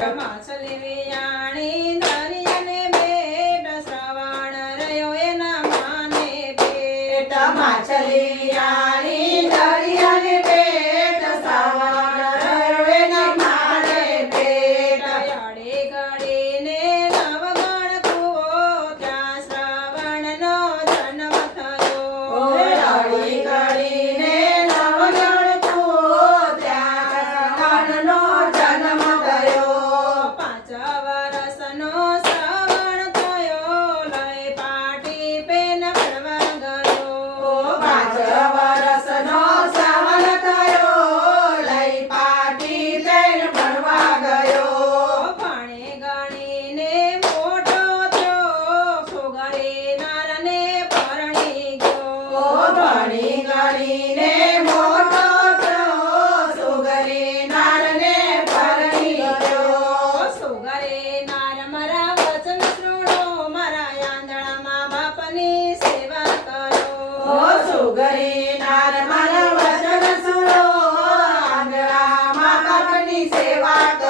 માછલી વિયાણી દરિયાને બેટ શ્રવણ રહ્યો એના માને પેટ માછલી વિયાણી દરિયાને બેટ શ્રવણ રહ્યો એના માને પેટ અડે ઘડીને નવગણ કૂવો ત્યાં શ્રવણનો જન્મ થયો અડી ઘડીને નવગણ કૂવો ત્યાં શ્રવણનો જન્મ થયો 5 વર્ષનો શ્રવણ થયો લઈ પાટી પેન ભણવા ગયો 5 વર્ષનો શ્રવણ થયો લઈ પાટી લઈને ભણવા ગયો ભણે ગણીને મોટો થયો સુગરી નરને પરણી ગયો ભણી ગણીને મોટો થયો સુગરી નારને પરણી ગયો સુગરી નાર મારા વચન શ્રુણો મારા આંધળામાં બાપની સેવા કરો સુગરી નાર મારા વચન સુનો આંધળા મા બાપની સેવા કરો